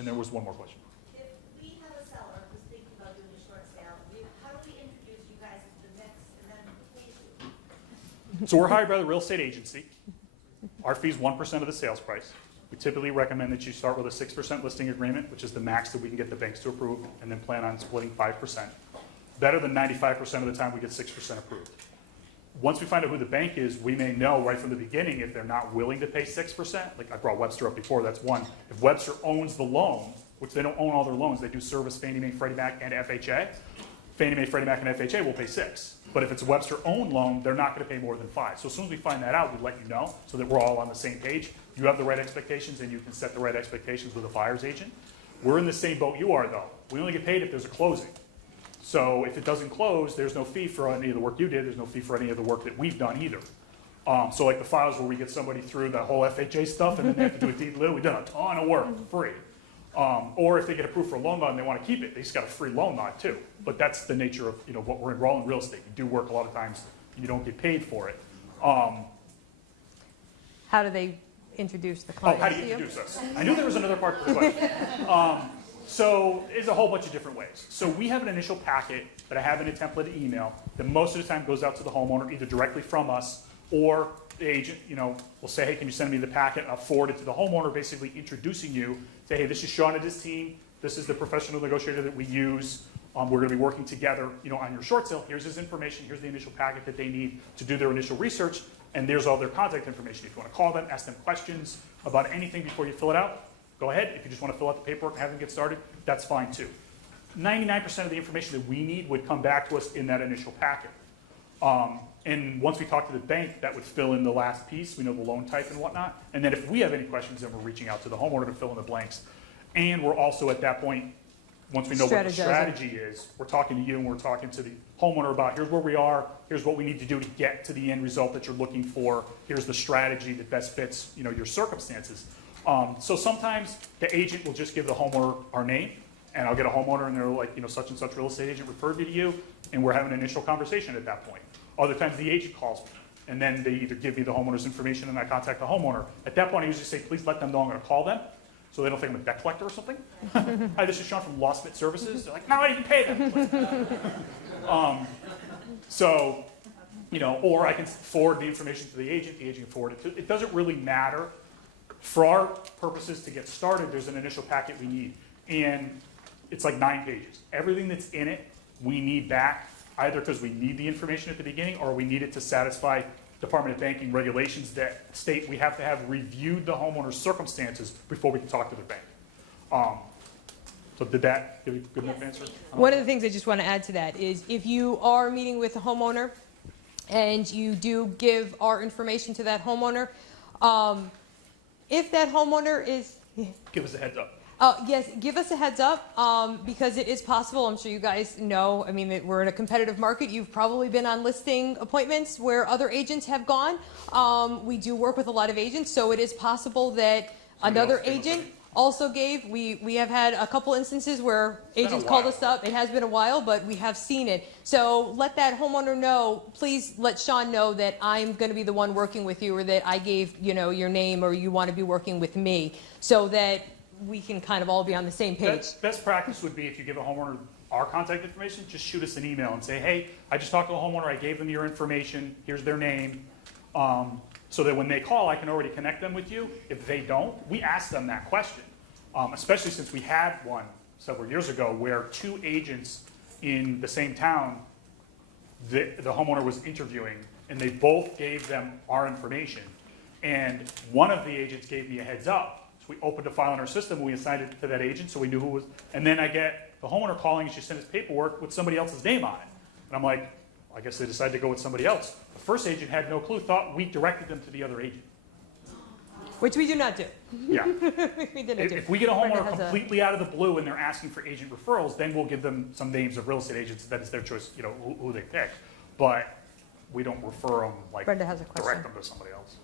And there was one more question. If we have a seller who's thinking about doing a short sale, how do we introduce you guys to the mix and then who pays you? So we're hired by the real estate agency. Our fee is 1% of the sales price. We typically recommend that you start with a 6% listing agreement, which is the max that we can get the banks to approve, and then plan on splitting 5%. Better than 95% of the time we get 6% approved. Once we find out who the bank is, we may know right from the beginning if they're not willing to pay 6%. Like I brought Webster up before, that's one. If Webster owns the loan, which they don't own all their loans, they do service Fannie Mae, Freddie Mac, and FHA. Fannie Mae, Freddie Mac, and FHA will pay 6%. But if it's a Webster-owned loan, they're not going to pay more than 5%. So as soon as we find that out, we let you know so that we're all on the same page. You have the right expectations, and you can set the right expectations with a buyer's agent. We're in the same boat you are, though. We only get paid if there's a closing. So if it doesn't close, there's no fee for any of the work you did. There's no fee for any of the work that we've done either. So like the files where we get somebody through the whole FHA stuff and then they have to do a deed in lieu, we've done a ton of work for free. Or if they get approved for a loan mod and they want to keep it, they just got a free loan mod too. But that's the nature of what we're in real estate. You do work a lot of times, you don't get paid for it. How do they introduce the Oh, client how do you to you? introduce us? I knew there was another part to the question. So there's a whole bunch of different ways. So we have an initial packet that I have in a template email that most of the time goes out to the homeowner either directly from us or the agent, will say, hey, can you send me the packet? I'll forward it to the homeowner, basically introducing you. Say, hey, this is Sean and his team. This is the professional negotiator that we use. We're going to be working together, on your short sale. Here's his information. Here's the initial packet that they need to do their initial research. And there's all their contact information. If you want to call them, ask them questions about anything before you fill it out, go ahead. If you just want to fill out the paperwork and have them get started, that's fine too. 99% of the information that we need would come back to us in that initial packet. And once we talk to the bank, that would fill in the last piece. We know the loan type and whatnot. And then if we have any questions, then we're reaching out to the homeowner to fill in the blanks. And we're also at that point, once we know what the strategy is, we're talking to you and we're talking to the homeowner about here's where we are, here's what we need to do to get to the end result that you're looking for, here's the strategy that best fits your circumstances. So sometimes the agent will just give the homeowner our name, and I'll get a homeowner and they're like, such and such real estate agent referred me to you, and we're having an initial conversation at that point. Other times the agent calls me, and then they either give me the homeowner's information and I contact the homeowner. At that point I usually say, please let them know I'm going to call them, so they don't think I'm a debt collector or something. Hi, this is Sean from Lawsmith Services. They're like, no, I didn't pay them. Or I can forward the information to the agent can forward it to, it doesn't really matter. For our purposes to get started, there's an initial packet we need. And it's like 9 pages. Everything that's in it, we need back, either because we need the information at the beginning or we need it to satisfy Department of Banking regulations that state we have to have reviewed the homeowner's circumstances before we can talk to the bank. So did that give you a good enough answer? One of the things I just want to add to that is if you are meeting with a homeowner and you do give our information to that homeowner, if that homeowner is... Give us a heads up. Yes, give us a heads up because it is possible. I'm sure you guys know, that we're in a competitive market. You've probably been on listing appointments where other agents have gone. We do work with a lot of agents, so it is possible that another agent also gave. We have had a couple instances where agents called us up. It has been a while, but we have seen it. So let that homeowner know, please let Sean know that I'm going to be the one working with you, or that I gave your name, or you want to be working with me, so that we can kind of all be on the same page. Best practice would be if you give a homeowner our contact information, just shoot us an email and say, hey, I just talked to the homeowner, I gave them your information, here's their name, so that when they call, I can already connect them with you. If they don't, we ask them that question, especially since we had one several years ago where 2 agents in the same town, the homeowner was interviewing, and they both gave them our information. And one of the agents gave me a heads up. We opened a file in our system, and we assigned it to that agent, so we knew who was, and then I get the homeowner calling and she sent his paperwork with somebody else's name on it. And I'm like, well, I guess they decided to go with somebody else. The first agent had no clue, thought we directed them to the other agent. Which we do not do. Yeah. We didn't do. If we get a homeowner completely out of the blue and they're asking for agent referrals, then we'll give them some names of real estate agents. That is their choice, who they pick. But we don't refer them, like, Brenda has a question. direct them to somebody else.